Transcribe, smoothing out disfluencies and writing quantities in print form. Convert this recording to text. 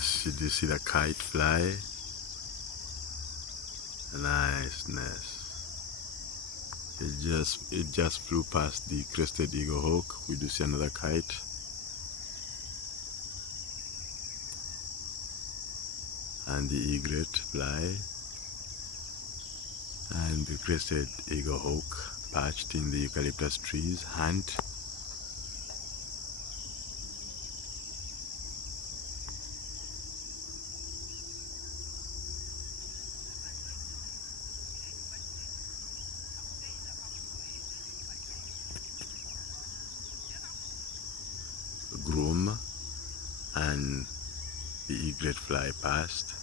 Yes, did you see the kite fly? Nice. It just flew past the crested eagle hawk. We do see another kite. And the egret fly. And the crested eagle hawk perched in the eucalyptus trees hunt. Groom and the egret fly past.